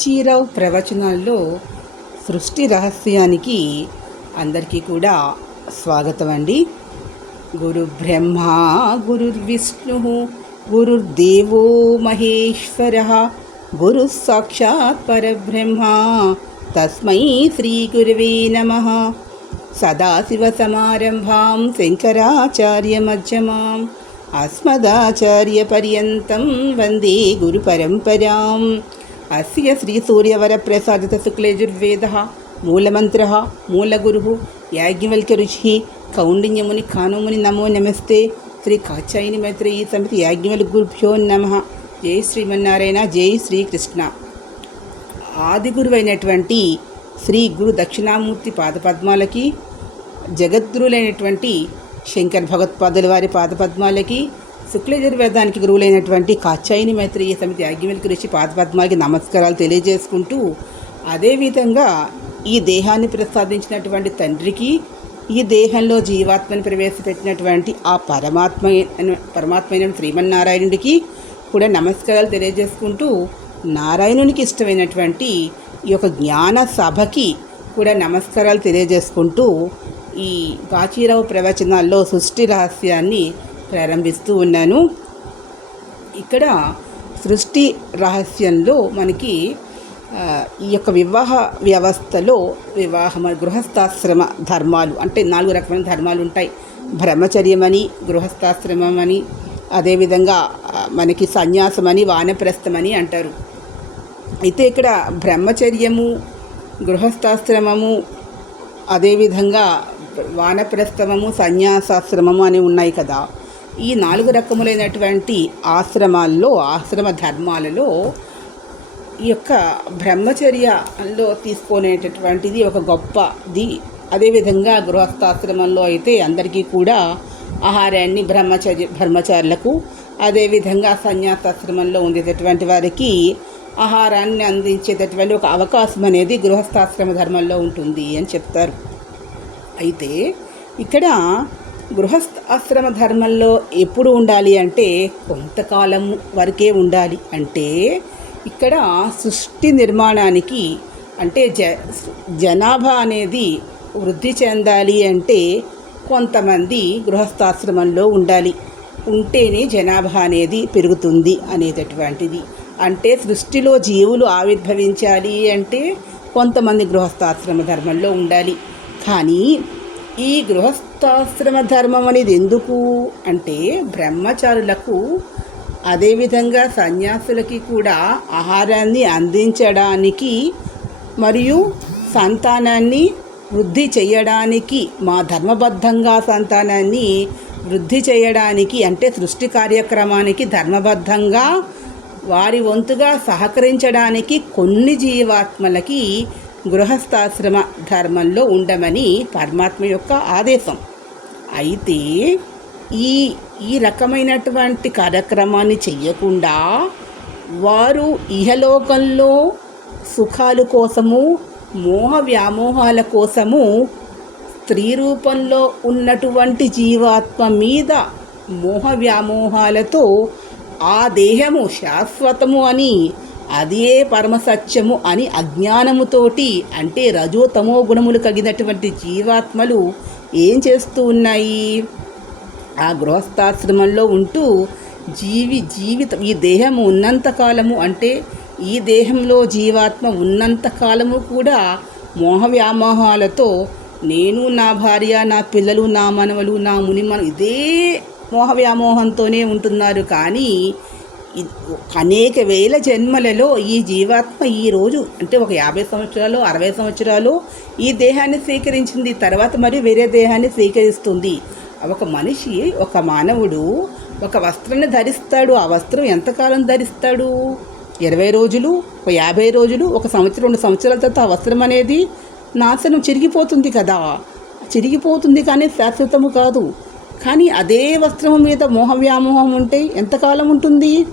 పిచ్చిరావు ప్రవచనాల్లో సృష్టి రహస్యానికి అందరికీ కూడా స్వాగతం అండి గురు బ్రహ్మ గురుర్విష్ణు గురుర్దేవో మహేశ్వర గురు సాక్షాత్ పరబ్రహ్మ తస్మై శ్రీ గురువే నమ. సదాశివసమారంభాం శంకరాచార్యమధ్యమాం అస్మదాచార్యపర్యంతం వందే గురుపరంపరాం అస్య శ్రీసూర్యవరప్రసాదిత మూలమంత్ర మూలగురు మూలగురుः యాజ్ఞవల్క్యరుచిः కౌండిన్యముని కానుముని నమో నమస్తే శ్రీ కాచాయిని మైత్రేయీ సమితి యాజ్ఞవల్ గురుభ్యో నమ జై శ్రీమన్నారాయణ జై శ్రీకృష్ణ ఆది గురువైనటువంటి శ్రీ గురు దక్షిణామూర్తి పాదపద్మాలకి జగద్గురులైనటువంటి శంకర్ భగవత్పాదుల వారి పాదపద్మాలకి శుక్లయజుర్వేదానికి గురువులైనటువంటి కాచాయిని మైత్రేయ సమితి యాజ్ఞవల్కి ఋషి పాదపద్మాకి నమస్కారాలు తెలియజేసుకుంటూ అదేవిధంగా ఈ దేహాన్ని ప్రసాదించినటువంటి తండ్రికి ఈ దేహంలో జీవాత్మని ప్రవేశపెట్టినటువంటి ఆ పరమాత్మ పరమాత్మైన శ్రీమన్నారాయణుడికి కూడా నమస్కారాలు తెలియజేసుకుంటూ నారాయణునికి ఇష్టమైనటువంటి ఈ యొక్క జ్ఞాన సభకి కూడా నమస్కారాలు తెలియజేసుకుంటూ ఈ కాచీరావు ప్రవచనాల్లో సృష్టి రహస్యాన్ని ప్రారంభిస్తూ ఉన్నాను. ఇక్కడ సృష్టి రహస్యంలో మనకి ఈ యొక్క వివాహ వ్యవస్థలో వివాహం గృహస్థాశ్రమ ధర్మాలు అంటే నాలుగు రకమైన ధర్మాలు ఉంటాయి. బ్రహ్మచర్యమని గృహస్థాశ్రమం అని అదేవిధంగా మనకి సన్యాసమని వానప్రస్థమని అంటారు. అయితే ఇక్కడ బ్రహ్మచర్యము గృహస్థాశ్రమము అదేవిధంగా వానప్రస్థమము సన్యాసాశ్రమము అని ఉన్నాయి కదా. ఈ నాలుగు రకములైనటువంటి ఆశ్రమాల్లో ఆశ్రమ ధర్మాలలో ఈ యొక్క బ్రహ్మచర్యలో తీసుకునేటటువంటిది ఒక గొప్పది. అదేవిధంగా గృహస్థాశ్రమంలో అయితే అందరికీ కూడా ఆహారాన్ని బ్రహ్మచర్య బ్రహ్మచారులకు అదేవిధంగా సన్యాసాశ్రమంలో ఉండేటటువంటి వారికి ఆహారాన్ని అందించేటటువంటి ఒక అవకాశం అనేది గృహస్థాశ్రమ ధర్మంలో ఉంటుంది అని చెప్తారు. అయితే ఇక్కడ గృహస్థ ఆశ్రమ ధర్మంలో ఎప్పుడు ఉండాలి అంటే కొంతకాలం వరకే ఉండాలి. అంటే ఇక్కడ సృష్టి నిర్మాణానికి అంటే జ జనాభా అనేది వృద్ధి చెందాలి అంటే కొంతమంది గృహస్థాశ్రమంలో ఉండాలి. ఉంటేనే జనాభా అనేది పెరుగుతుంది అనేటటువంటిది. అంటే సృష్టిలో జీవులు ఆవిర్భవించాలి అంటే కొంతమంది గృహస్థాశ్రమ ధర్మంలో ఉండాలి. కానీ ఈ గృహస్థ గృహస్థాశ్రమ ధర్మం అనేది ఎందుకు అంటే బ్రహ్మచారులకు అదేవిధంగా సన్యాసులకి కూడా ఆహారాన్ని అందించడానికి మరియు సంతానాన్ని వృద్ధి చేయడానికి మా ధర్మబద్ధంగా సంతానాన్ని వృద్ధి చేయడానికి అంటే సృష్టి కార్యక్రమానికి ధర్మబద్ధంగా వారి వంతుగా సహకరించడానికి కొన్ని జీవాత్మలకి గృహస్థాశ్రమ ధర్మంలో ఉండమని పరమాత్మ యొక్క ఆదేశం. అయితే ఈ ఈ రకమైనటువంటి కార్యక్రమాన్ని చెయ్యకుండా వారు ఇహలోకంలో సుఖాల కోసము మోహ వ్యామోహాల కోసము స్త్రీ రూపంలో ఉన్నటువంటి జీవాత్మ మీద మోహ వ్యామోహాలతో ఆ దేహము శాశ్వతము అని అదే పరమసత్యము అని అజ్ఞానముతోటి అంటే రజోతమో గుణములు కలిగినటువంటి జీవాత్మలు ఏం చేస్తూ ఉన్నాయి? ఆ గృహస్థాశ్రమంలో ఉంటూ జీవి జీవితం ఈ దేహము ఉన్నంత కాలము అంటే ఈ దేహంలో జీవాత్మ ఉన్నంత కాలము కూడా మోహ వ్యామోహాలతో నేను నా భార్య నా పిల్లలు నా మనవలు నా మునిమను ఇదే మోహ వ్యామోహంతోనే ఉంటున్నారు. కానీ అనేక వేల జన్మలలో ఈ జీవాత్మ ఈ రోజు అంటే ఒక యాభై సంవత్సరాలు అరవై సంవత్సరాలు ఈ దేహాన్ని స్వీకరించింది. తర్వాత మరి వేరే దేహాన్ని స్వీకరిస్తుంది. ఒక మనిషి ఒక మానవుడు ఒక వస్త్రాన్ని ధరిస్తాడు. ఆ వస్త్రం ఎంతకాలం ధరిస్తాడు? ఇరవై రోజులు ఒక యాభై రోజులు ఒక సంవత్సరం రెండు సంవత్సరాల తర్వాత ఆ వస్త్రం అనేది నాశనం చిరిగిపోతుంది కదా. చిరిగిపోతుంది కానీ శాశ్వతము కాదు. కానీ అదే వస్త్రం మీద మోహ వ్యామోహం ఉంటే ఎంతకాలం ఉంటుంది?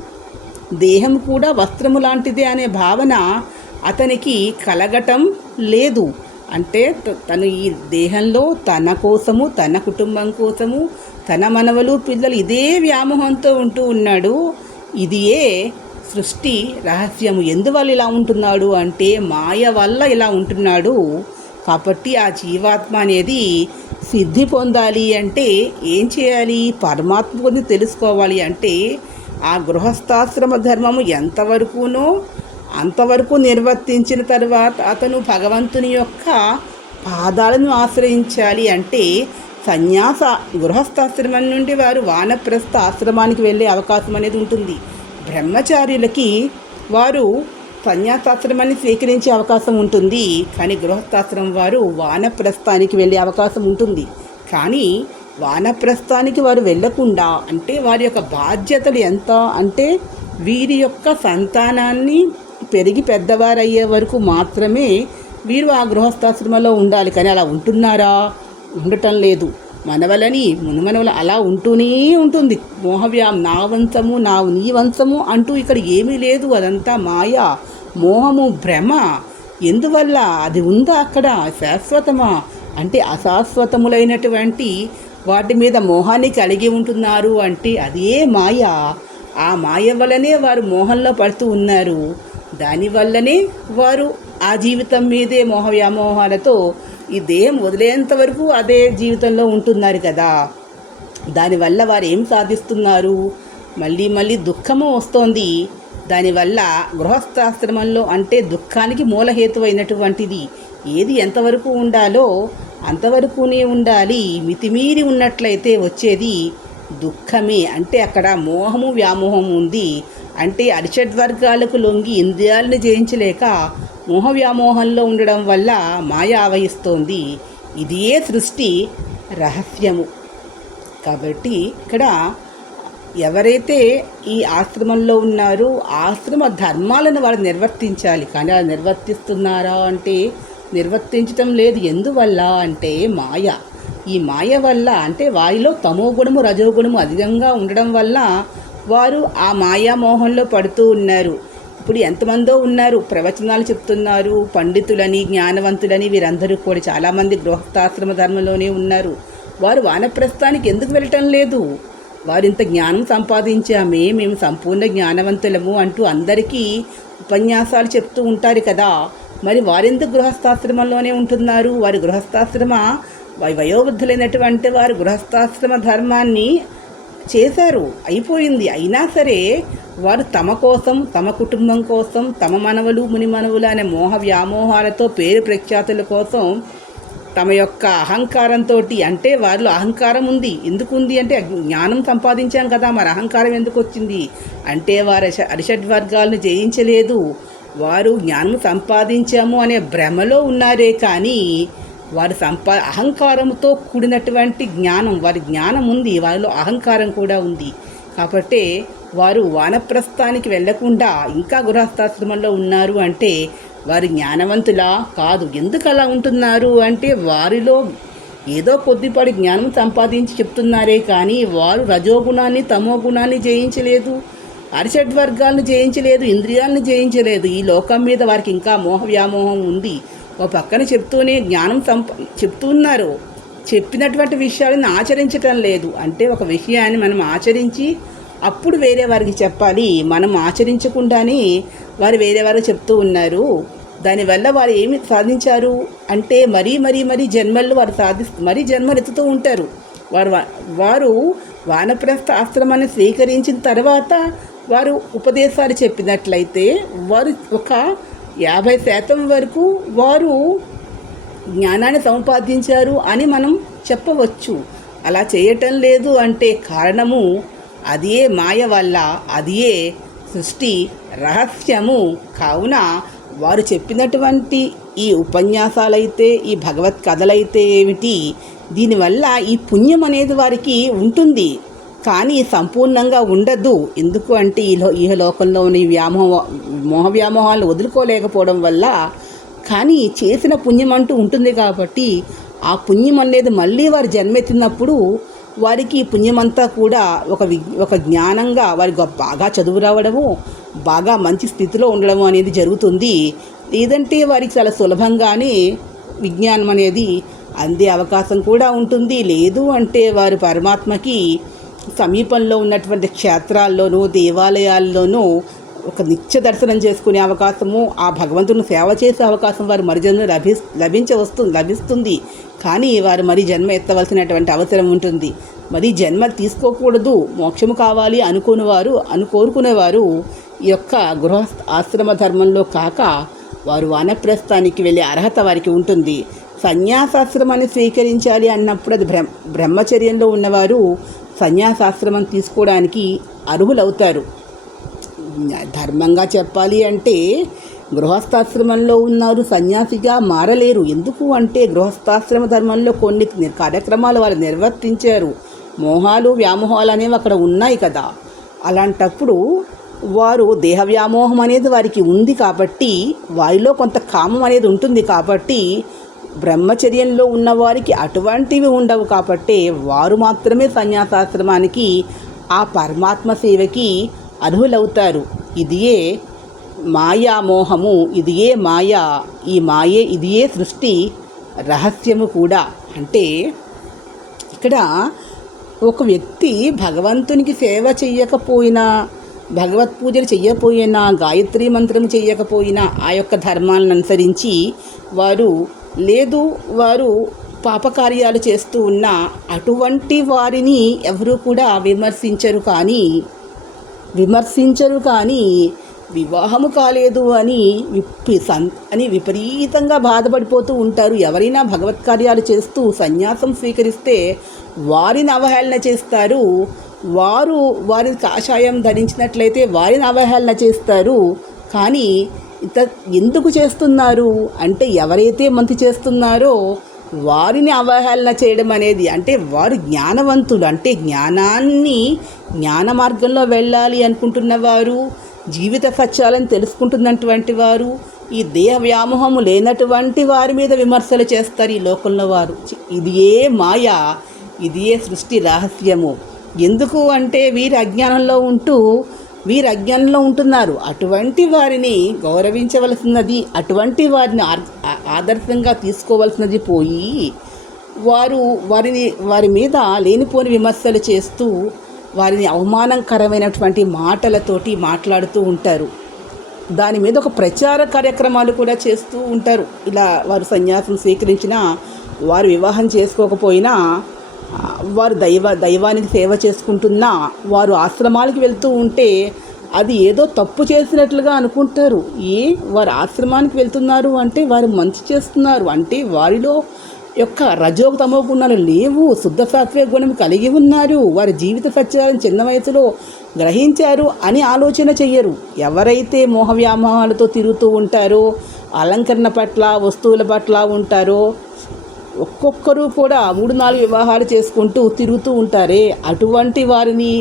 దేహం కూడా వస్త్రము లాంటిదే అనే భావన అతనికి కలగటం లేదు. అంటే తను ఈ దేహంలో తన కోసము తన కుటుంబం కోసము తన మనవలు పిల్లలు ఇదే వ్యామోహంతో ఉంటూ ఉన్నాడు. ఇదియే సృష్టి రహస్యము. ఎందువల్ల ఇలా ఉంటున్నాడు అంటే మాయ వల్ల ఇలా ఉంటున్నాడు. కాబట్టి ఆ జీవాత్మ అనేది సిద్ధి పొందాలి అంటే ఏం చేయాలి? పరమాత్మ గురించి తెలుసుకోవాలి అంటే ఆ గృహస్థాశ్రమ ధర్మము ఎంతవరకునో అంతవరకు నిర్వర్తించిన తర్వాత అతను భగవంతుని యొక్క పాదాలను ఆశ్రయించాలి అంటే సన్యాస గృహస్థాశ్రమం నుండి వారు వానప్రస్థ ఆశ్రమానికి వెళ్ళే అవకాశం అనేది ఉంటుంది. బ్రహ్మచారులకి వారు సన్యాసాశ్రమాన్ని స్వీకరించే అవకాశం ఉంటుంది. కానీ గృహస్థాశ్రమం వారు వానప్రస్థానికి వెళ్ళే అవకాశం ఉంటుంది. కానీ వానప్రస్థానికి వారు వెళ్ళకుండా అంటే వారి యొక్క బాధ్యతలు ఎంత? అంటే వీరి యొక్క సంతానాన్ని పెరిగి పెద్దవారయ్యే వరకు మాత్రమే వీరు ఆ గృహస్థాశ్రమంలో ఉండాలి. కానీ అలా ఉంటున్నారా? ఉండటం లేదు. మనవలని మునుమనవల అలా ఉంటూనే ఉంటుంది. మోహవ్యాం నా వంశము నా నీ వంశము అంటూ ఇక్కడ ఏమీ లేదు. అదంతా మాయ మోహము భ్రమ. ఎందువల్ల? అది ఉందా అక్కడ? శాశ్వతమా? అంటే అశాశ్వతములైనటువంటి వాటి మీద మోహాన్ని కలిగి ఉంటున్నారు అంటే అదే మాయ. ఆ మాయ వల్లనే వారు మోహంలో పడుతూ ఉన్నారు. దానివల్లనే వారు ఆ జీవితం మీదే మోహ వ్యామోహాలతో ఈ దేహం వదిలేంత వరకు అదే జీవితంలో ఉంటున్నారు కదా. దానివల్ల వారు ఏం సాధిస్తున్నారు? మళ్ళీ మళ్ళీ దుఃఖము వస్తోంది. దానివల్ల గృహస్థాశ్రమంలో అంటే దుఃఖానికి మూలహేతువైనటువంటిది ఏది ఎంతవరకు ఉండాలో అంతవరకునే ఉండాలి. మితిమీరి ఉన్నట్లయితే వచ్చేది దుఃఖమే. అంటే అక్కడ మోహము వ్యామోహం ఉంది. అంటే అరిషడ్ వర్గాలకు లొంగి ఇంద్రియాలను జయించలేక మోహ వ్యామోహంలో ఉండడం వల్ల మాయ ఆవహిస్తోంది. ఇదే సృష్టి రహస్యము. కాబట్టి ఇక్కడ ఎవరైతే ఈ ఆశ్రమంలో ఉన్నారో ఆశ్రమ ధర్మాలను వాళ్ళు నిర్వర్తించాలి. కానీ అలా నిర్వర్తిస్తున్నారా అంటే నిర్వర్తించటం లేదు. ఎందువల్ల అంటే మాయ. ఈ మాయ వల్ల అంటే వారిలో తమో గుణము రజో గుణము అధికంగా ఉండడం వల్ల వారు ఆ మాయామోహంలో పడుతూ ఉన్నారు. ఇప్పుడు ఎంతమందో ఉన్నారు. ప్రవచనాలు చెప్తున్నారు. పండితులని జ్ఞానవంతులని వీరందరూ కూడా చాలామంది గృహస్థాశ్రమ ధర్మంలోనే ఉన్నారు. వారు వానప్రస్థానికి ఎందుకు వెళ్ళటం లేదు? వారు ఇంత జ్ఞానం సంపాదించామే. మేము సంపూర్ణ జ్ఞానవంతులము అంటూ అందరికీ ఉపన్యాసాలు చెప్తూ ఉంటారు కదా. మరి వారెందుకు గృహస్థాశ్రమంలోనే ఉంటున్నారు? వారి గృహస్థాశ్రమ వయోవృద్ధులైనటువంటి వారు గృహస్థాశ్రమ ధర్మాన్ని చేశారు. అయిపోయింది. అయినా సరే వారు తమ కోసం తమ కుటుంబం కోసం తమ మనవలు ముని మనవులు అనే మోహ వ్యామోహాలతో పేరు ప్రఖ్యాతుల కోసం తమ యొక్క అహంకారంతో అంటే వారిలో అహంకారం ఉంది. ఎందుకు ఉంది అంటే జ్ఞానం సంపాదించాం కదా. మరి అహంకారం ఎందుకు వచ్చింది అంటే వారు అరిషడ్ వర్గాలను జయించలేదు. వారు జ్ఞానం సంపాదించాము అనే భ్రమలో ఉన్నారే కానీ వారి సంపా అహంకారంతో కూడినటువంటి జ్ఞానం వారి జ్ఞానం ఉంది వారిలో అహంకారం కూడా ఉంది. కాబట్టి వారు వానప్రస్థానికి వెళ్ళకుండా ఇంకా గృహస్థాశ్రమంలో ఉన్నారు అంటే వారి జ్ఞానవంతులా కాదు. ఎందుకు అలా ఉంటున్నారు అంటే వారిలో ఏదో కొద్దిపాటి జ్ఞానం సంపాదించి చెప్తున్నారే కానీ వారు రజోగుణాన్ని తమో గుణాన్ని జయించలేదు. అరిషడ్ వర్గాలను జయించలేదు ఇంద్రియాలను జయించలేదు. ఈ లోకం మీద వారికి ఇంకా మోహ వ్యామోహం ఉంది. ఓ పక్కన చెప్తూనే జ్ఞానం సంప చెప్తున్నారు. చెప్పినటువంటి విషయాలను ఆచరించటం లేదు. అంటే ఒక విషయాన్ని మనం ఆచరించి అప్పుడు వేరే వారికి చెప్పాలి. మనం ఆచరించకుండానే వారు వేరే వారు చెప్తూ ఉన్నారు. దానివల్ల వారు ఏమి సాధించారు? అంటే మరీ మరీ మరీ జన్మల్లో వారు సాధిస్తూ మరీ జన్మలు ఎత్తుతూ ఉంటారు. వారు వారు వానప్రస్థ ఆశ్రమాన్ని స్వీకరించిన తర్వాత వారు ఉపదేశాలు చెప్పినట్లయితే వారు ఒక యాభై శాతం వరకు వారు జ్ఞానాన్ని సంపాదించారు అని మనం చెప్పవచ్చు. అలా చేయటం లేదు అంటే కారణము అదే మాయ వల్ల అదే సృష్టి రహస్యము. కావున వారు చెప్పినటువంటి ఈ ఉపన్యాసాలైతే ఈ భగవత్ కథలైతే ఏమిటి? దీనివల్ల ఈ పుణ్యం అనేది వారికి ఉంటుంది. కానీ సంపూర్ణంగా ఉండదు. ఎందుకు అంటే ఈ లో ఈ వ్యామోహ మోహ వ్యామోహాలు వదులుకోలేకపోవడం వల్ల కానీ చేసిన పుణ్యం అంటూ ఉంటుంది కాబట్టి ఆ పుణ్యం అనేది మళ్ళీ వారు జన్మెత్తినప్పుడు వారికి పుణ్యమంతా కూడా ఒక వి ఒక జ్ఞానంగా వారి బాగా చదువు రావడము బాగా మంచి స్థితిలో ఉండడము అనేది జరుగుతుంది. లేదంటే వారికి చాలా సులభంగానే విజ్ఞానం అనేది అందే అవకాశం కూడా ఉంటుంది. లేదు అంటే వారు పరమాత్మకి సమీపంలో ఉన్నటువంటి క్షేత్రాల్లోనూ దేవాలయాల్లోనూ ఒక నిత్య దర్శనం చేసుకునే అవకాశము ఆ భగవంతుని సేవ చేసే అవకాశం వారు మరి జన్మ లభి లభించ వస్తుంది లభిస్తుంది. కానీ వారు మరి జన్మ ఎత్తవలసినటువంటి అవసరం ఉంటుంది. మరి జన్మ తీసుకోకూడదు మోక్షము కావాలి అనుకునేవారు అనుకోరుకునేవారు ఈ యొక్క గృహ ఆశ్రమ ధర్మంలో కాక వారు వానప్రస్థానికి వెళ్ళే అర్హత వారికి ఉంటుంది. సన్యాసాశ్రమాన్ని స్వీకరించాలి అన్నప్పుడు అది బ్రహ్మ బ్రహ్మచర్యంలో ఉన్నవారు సన్యాసాశ్రమం తీసుకోవడానికి అర్హులవుతారు. ధర్మంగా చెప్పాలి అంటే గృహస్థాశ్రమంలో ఉన్నారు సన్యాసిగా మారలేరు. ఎందుకు అంటే గృహస్థాశ్రమ ధర్మంలో కొన్ని కార్యక్రమాలు వాళ్ళు నిర్వర్తించారు. మోహాలు వ్యామోహాలు అనేవి అక్కడ ఉన్నాయి కదా. అలాంటప్పుడు వారు దేహ వ్యామోహం అనేది వారికి ఉంది కాబట్టి వారిలో కొంత కామం అనేది ఉంటుంది కాబట్టి బ్రహ్మచర్యంలో ఉన్నవారికి అటువంటివి ఉండవు కాబట్టి వారు మాత్రమే సన్యాసాశ్రమానికి ఆ పరమాత్మ సేవకి అర్హులవుతారు. ఇదియే మాయా మోహము ఇదియే మాయా ఈ మాయే ఇదియే సృష్టి రహస్యము కూడా. అంటే ఇక్కడ ఒక వ్యక్తి భగవంతునికి సేవ చేయకపోయినా భగవత్ పూజలు చేయకపోయినా గాయత్రి మంత్రం చేయకపోయినా ఆ యొక్క ధర్మాలను అనుసరించి వారు లేదు వారు పాపకార్యాలు చేస్తూ ఉన్న అటువంటి వారిని ఎవరు కూడా విమర్శించరు కానీ విమర్శించరు కానీ వివాహము కాలేదు అని విప్పి సన్ అని విపరీతంగా బాధపడిపోతూ ఉంటారు. ఎవరైనా భగవత్ కార్యాలు చేస్తూ సన్యాసం స్వీకరిస్తే వారిని అవహేళన చేస్తారు. వారు వారి కాషాయం ధరించినట్లయితే వారిని అవహేళన చేస్తారు. కానీ ఇంత ఎందుకు చేస్తున్నారు? అంటే ఎవరైతే మంతి చేస్తున్నారో వారిని అవహేళన చేయడం అనేది అంటే వారు జ్ఞానవంతులు అంటే జ్ఞానాన్ని జ్ఞాన మార్గంలో వెళ్ళాలి అనుకుంటున్న వారు జీవిత సత్యాలను తెలుసుకుంటున్నటువంటి వారు ఈ దేహ వ్యామోహము లేనటువంటి వారి మీద విమర్శలు చేస్తారు ఈ లోకంలో వారు. ఇది ఏ మాయ ఇది ఏ సృష్టి రహస్యము. ఎందుకు అంటే వీరి అజ్ఞానంలో ఉంటూ వీరు అజ్ఞానంలో ఉంటున్నారు. అటువంటి వారిని గౌరవించవలసినది అటువంటి వారిని ఆదర్శంగా తీసుకోవలసినది పోయి వారు వారిని వారి మీద లేనిపోని విమర్శలు చేస్తూ వారిని అవమానకరమైనటువంటి మాటలతోటి మాట్లాడుతూ ఉంటారు. దాని మీద ఒక ప్రచార కార్యక్రమాలు కూడా చేస్తూ ఉంటారు. ఇలా వారు సన్యాసం స్వీకరించినా వారు వివాహం చేసుకోకపోయినా వారు దైవ దైవానికి సేవ చేసుకుంటున్నా వారు ఆశ్రమాలకు వెళ్తూ ఉంటే అది ఏదో తప్పు చేసినట్లుగా అనుకుంటారు. ఏ వారు ఆశ్రమానికి వెళ్తున్నారు అంటే వారు మంచి చేస్తున్నారు. అంటే వారిలో యొక్క రజో తమో గుణాలు లేవు. శుద్ధ సాత్విక గుణం కలిగి ఉన్నారు. వారి జీవిత సత్యాలను చిన్న వయసులో గ్రహించారు అని ఆలోచన చెయ్యరు. ఎవరైతే మోహ వ్యామోహాలతో తిరుగుతూ ఉంటారో అలంకరణ పట్ల వస్తువుల పట్ల ఉంటారో ఒక్కొక్కరు కూడా మూడు నాలుగు వివాహాలు చేసుకుంటూ తిరుగుతూ ఉంటారే. అటువంటి వారిని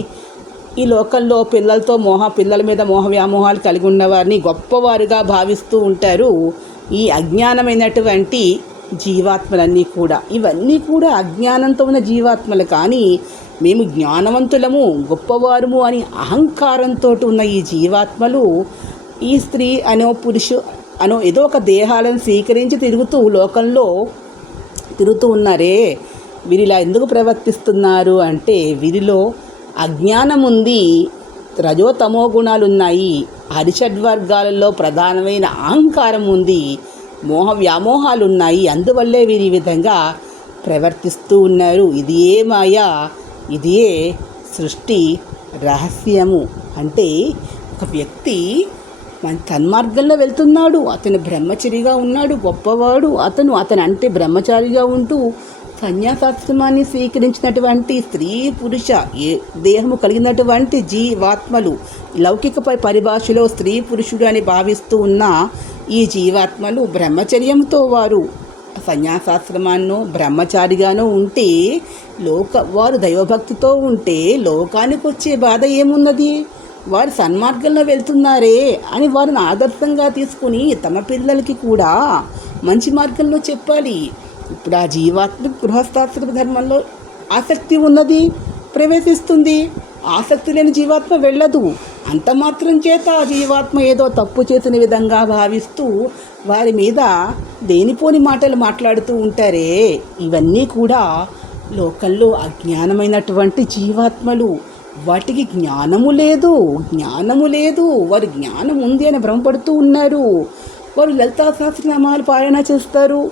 ఈ లోకంలో పిల్లలతో మోహ పిల్లల మీద మోహ వ్యామోహాలు కలిగి ఉన్నవారిని గొప్పవారుగా భావిస్తూ ఉంటారు. ఈ అజ్ఞానమైనటువంటి జీవాత్మలన్నీ కూడా. ఇవన్నీ కూడా అజ్ఞానంతో ఉన్న జీవాత్మలు కానీ మేము జ్ఞానవంతులము గొప్పవారము అని అహంకారంతో ఉన్న ఈ జీవాత్మలు ఈ స్త్రీ అనో పురుషు అనో ఏదో ఒక దేహాలను స్వీకరించి తిరుగుతూ లోకంలో తిరుగుతూ ఉన్నారే? వీరిలా ఎందుకు ప్రవర్తిస్తున్నారు? అంటే వీరిలో అజ్ఞానం ఉంది రజోతమో గుణాలు ఉన్నాయి హరిషడ్వర్గాలలో ప్రధానమైన అహంకారం ఉంది మోహ వ్యామోహాలు ఉన్నాయి అందువల్లే వీరు ఈ విధంగా ప్రవర్తిస్తూ ఉన్నారు. ఇది ఏ మాయా ఇది ఏ సృష్టి రహస్యము. అంటే ఒక వ్యక్తి తన్మార్గంలో వెళ్తున్నాడు. అతను బ్రహ్మచరిగా ఉన్నాడు. గొప్పవాడు. అతను అతను అంటే బ్రహ్మచారిగా ఉంటూ సన్యాసాశ్రమాన్ని స్వీకరించినటువంటి స్త్రీ పురుష ఏ దేహము కలిగినటువంటి జీవాత్మలు లౌకిక పరిభాషలో స్త్రీ పురుషుడు అని భావిస్తూ ఉన్న ఈ జీవాత్మలు బ్రహ్మచర్యంతో వారు సన్యాసాశ్రమాన్నో బ్రహ్మచారిగానో ఉంటే లోక వారు దైవభక్తితో ఉంటే లోకానికి వచ్చే బాధ ఏమున్నది? వారు సన్మార్గంలో వెళ్తున్నారే అని వారిని ఆదర్శంగా తీసుకుని తమ పిల్లలకి కూడా మంచి మార్గంలో చెప్పాలి. ఇప్పుడు ఆ జీవాత్మ గృహస్థాశ్రమ ధర్మంలో ఆసక్తి ఉన్నది ప్రవేశిస్తుంది. ఆసక్తి లేని జీవాత్మ వెళ్ళదు. అంత మాత్రం చేత ఆ జీవాత్మ ఏదో తప్పు చేసిన విధంగా భావిస్తూ వారి మీద దేనిపోని మాటలు మాట్లాడుతూ ఉంటారే. ఇవన్నీ కూడా లోకల్లో అజ్ఞానమైనటువంటి జీవాత్మలు. వాటికి జ్ఞానము లేదు జ్ఞానము లేదు వారు జ్ఞానం ఉంది అని భ్రమపడుతూ ఉన్నారు. వారు లలితా సహస్రనామాలు పారాయణ చేస్తారు.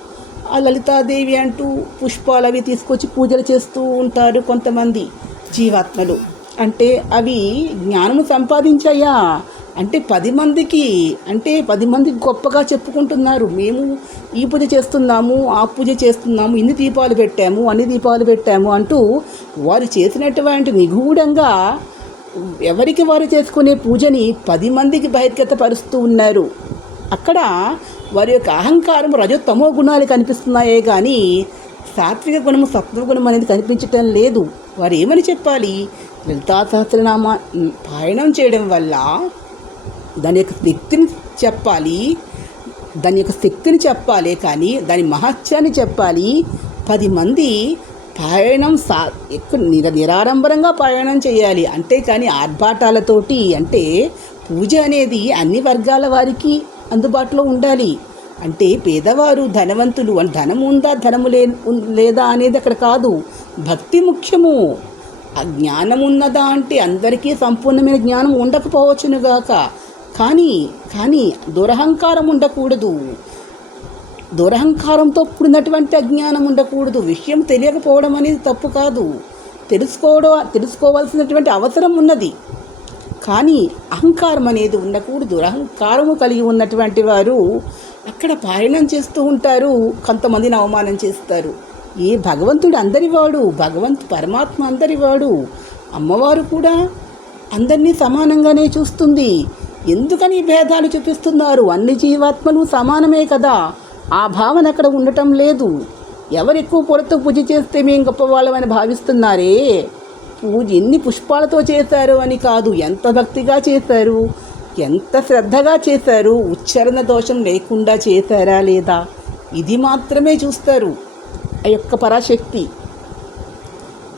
ఆ లలితాదేవి అంటూ పుష్పాలు అవి తీసుకొచ్చి పూజలు చేస్తూ ఉంటారు కొంతమంది జీవాత్మలు. అంటే అవి జ్ఞానము సంపాదించాయా? అంటే పది మందికి అంటే పది మందికి గొప్పగా చెప్పుకుంటున్నారు. మేము ఈ పూజ చేస్తున్నాము ఆ పూజ చేస్తున్నాము ఇన్ని దీపాలు పెట్టాము అన్ని దీపాలు పెట్టాము అంటూ వారు చేసినటువంటి నిగూఢంగా ఎవరికి వారు చేసుకునే పూజని పది మందికి బహిర్గతపరుస్తూ ఉన్నారు. అక్కడ వారి యొక్క అహంకారం రజతమో గుణాలు కనిపిస్తున్నాయే కానీ సాత్విక గుణము సత్వగుణం అనేది కనిపించటం లేదు. వారు ఏమని చెప్పాలి? లలితా సహస్రనామ పాయణం చేయడం వల్ల దాని యొక్క శక్తిని చెప్పాలి. దాని యొక్క శక్తిని చెప్పాలి కానీ దాని మహత్యాన్ని చెప్పాలి. పది మంది ప్రయాణం సా ఎక్కువ నిర నిరాడంబరంగా పయాణం చేయాలి. అంటే కానీ ఆర్భాటాలతోటి అంటే పూజ అనేది అన్ని వర్గాల వారికి అందుబాటులో ఉండాలి. అంటే పేదవారు ధనవంతులు ధనం ఉందా ధనము లే లేదా అనేది అక్కడ కాదు. భక్తి ముఖ్యము. ఆ జ్ఞానం ఉన్నదా అంటే అందరికీ సంపూర్ణమైన జ్ఞానం ఉండకపోవచ్చునుగాక కానీ కానీ దురహంకారం ఉండకూడదు. దురహంకారంతో కూడినటువంటి అజ్ఞానం ఉండకూడదు. విషయం తెలియకపోవడం అనేది తప్పు కాదు. తెలుసుకోవడం తెలుసుకోవాల్సినటువంటి అవసరం ఉన్నది. కానీ అహంకారం అనేది ఉండకూడదు. దురహంకారము కలిగి ఉన్నటువంటి వారు అక్కడ పాయనం చేస్తూ ఉంటారు. కొంతమందిని అవమానం చేస్తారు. ఏ భగవంతుడు అందరివాడు భగవంతు పరమాత్మ అందరివాడు. అమ్మవారు కూడా అందరినీ సమానంగానే చూస్తుంది. ఎందుకని ఈ భేదాలు చూపిస్తున్నారు? అన్ని జీవాత్మలు సమానమే కదా. ఆ భావన అక్కడ ఉండటం లేదు. ఎవరెక్కువ ఎక్కువ పూజ చేస్తే మేము గొప్పవాళ్ళమని భావిస్తున్నారే? పూజ ఎన్ని పుష్పాలతో చేశారు అని కాదు. ఎంత భక్తిగా చేశారు? ఎంత శ్రద్ధగా చేశారు? ఉచ్చారణ దోషం లేకుండా చేశారా లేదా? ఇది మాత్రమే చూస్తారు. ఆ యొక్క పరాశక్తి.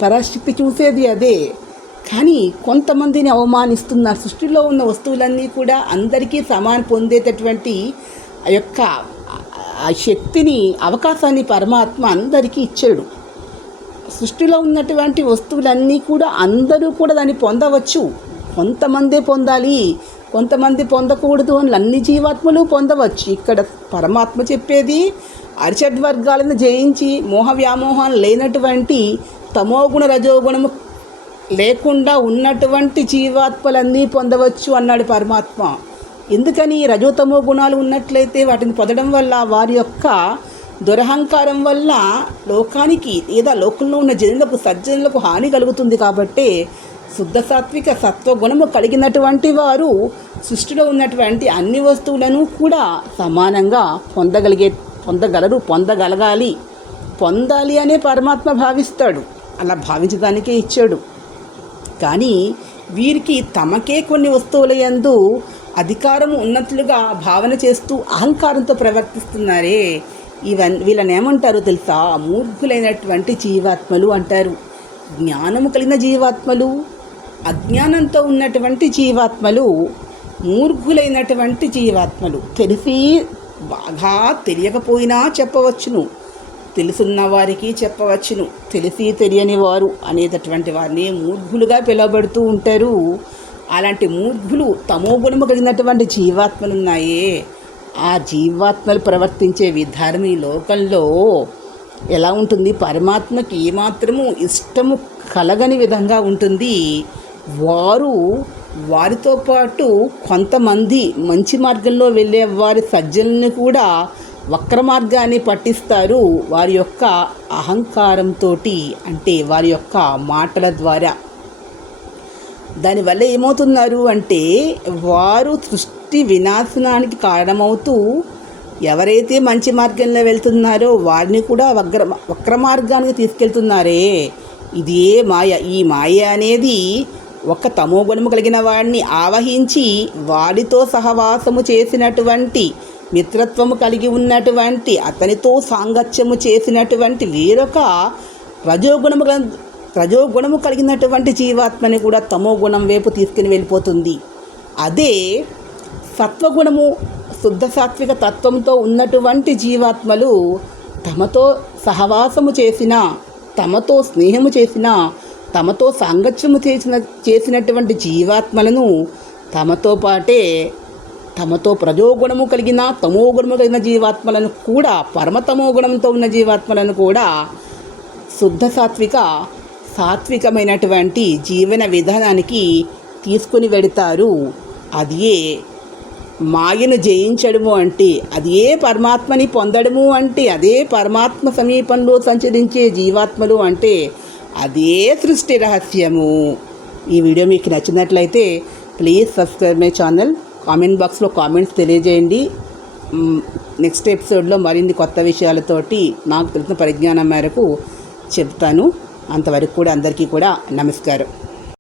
పరాశక్తి చూసేది అదే. కానీ కొంతమందిని అవమానిస్తున్న సృష్టిలో ఉన్న వస్తువులన్నీ కూడా అందరికీ సమాన పొందేటటువంటి ఆ యొక్క శక్తిని అవకాశాన్ని పరమాత్మ అందరికీ ఇచ్చాడు. సృష్టిలో ఉన్నటువంటి వస్తువులన్నీ కూడా అందరూ కూడా దాన్ని పొందవచ్చు. కొంతమందే పొందాలి. కొంతమంది పొందకూడదు అని అన్ని జీవాత్మలు పొందవచ్చు. ఇక్కడ పరమాత్మ చెప్పేది అరిషడ్ వర్గాలను జయించి మోహ వ్యామోహాలు లేనటువంటి తమోగుణ రజోగుణము లేకుండా ఉన్నటువంటి జీవాత్మలన్నీ పొందవచ్చు అన్నాడు పరమాత్మ. ఎందుకని? రజోతమో గుణాలు ఉన్నట్లయితే వాటిని పొందడం వల్ల వారి యొక్క దురహంకారం వల్ల లోకానికి లేదా లోకంలో ఉన్న జనులకు సజ్జనులకు హాని కలుగుతుంది కాబట్టి శుద్ధ సాత్విక సత్వగుణము కలిగినటువంటి వారు సృష్టిలో ఉన్నటువంటి అన్ని వస్తువులను కూడా సమానంగా పొందగలిగే పొందగలరు పొందగలగాలి. పొందాలి అనే పరమాత్మ భావిస్తాడు. అలా భావించడానికే ఇచ్చాడు. కానీ వీరికి తమకే కొన్ని వస్తువుల యందు అధికారం ఉన్నట్లుగా భావన చేస్తూ అహంకారంతో ప్రవర్తిస్తున్నారే. ఇవన్ వీళ్ళని ఏమంటారు తెలుసా? మూర్ఖులైనటువంటి జీవాత్మలు అంటారు. జ్ఞానము కలిగిన జీవాత్మలు అజ్ఞానంతో ఉన్నటువంటి జీవాత్మలు మూర్ఖులైనటువంటి జీవాత్మలు. తెలిసి బాగా తెలియకపోయినా చెప్పవచ్చును. తెలుసున్న వారికి చెప్పవచ్చును. తెలిసి తెలియని వారు అనేటటువంటి వారిని మూర్ఘులుగా పిలువబడుతూ ఉంటారు. అలాంటి మూర్ఘులు తమో గుణము కలిగినటువంటి జీవాత్మలు ఉన్నాయే ఆ జీవాత్మలు ప్రవర్తించే విధానం ఈ లోకంలో ఎలా ఉంటుంది? పరమాత్మకి ఏమాత్రము ఇష్టము కలగని విధంగా ఉంటుంది. వారు వారితో పాటు కొంతమంది మంచి మార్గంలో వెళ్ళే వారి సజ్జలను కూడా వక్ర మార్గాన్ని పట్టిస్తారు వారి యొక్క అహంకారంతో అంటే వారి యొక్క మాటల ద్వారా. దానివల్ల ఏమవుతున్నారు అంటే వారు సృష్టి వినాశనానికి కారణమవుతూ ఎవరైతే మంచి మార్గంలో వెళ్తున్నారో వారిని కూడా వక్ర వక్ర మార్గానికి తీసుకెళ్తున్నారే. ఇదే మాయ. ఈ మాయ అనేది ఒక తమో గుణము కలిగిన వాడిని ఆవహించి వాడితో సహవాసము చేసినటువంటి మిత్రత్వము కలిగి ఉన్నటువంటి అతనితో సాంగత్యము చేసినటువంటి వేరొక రజోగుణము రజోగుణము కలిగినటువంటి జీవాత్మని కూడా తమో గుణం వైపు తీసుకుని వెళ్ళిపోతుంది. అదే సత్వగుణము శుద్ధ సాత్విక తత్వంతో ఉన్నటువంటి జీవాత్మలు తమతో సహవాసము చేసిన తమతో స్నేహము చేసిన తమతో సాంగత్యము చేసిన చేసినటువంటి జీవాత్మలను తమతో పాటే తమతో ప్రజోగుణము కలిగిన తమో గుణము కలిగిన జీవాత్మలను కూడా పరమతమో గుణంతో ఉన్న జీవాత్మలను కూడా శుద్ధ సాత్విక సాత్వికమైనటువంటి జీవన విధానానికి తీసుకుని వెడతారు. అదియే మాయను జయించడము అంటే అదే పరమాత్మని పొందడము అంటే అదే పరమాత్మ సమీపంలో సంచరించే జీవాత్మలు అంటే అదే సృష్టి రహస్యము. ఈ వీడియో మీకు నచ్చినట్లయితే please subscribe my channel. Comment బాక్స్లో కామెంట్స్ తెలియజేయండి. నెక్స్ట్ ఎపిసోడ్లో మరిన్ని కొత్త విషయాలతోటి నాకు తెలిసిన పరిజ్ఞానం మేరకు చెప్తాను. అంతవరకు కూడా అందరికీ కూడా నమస్కారం.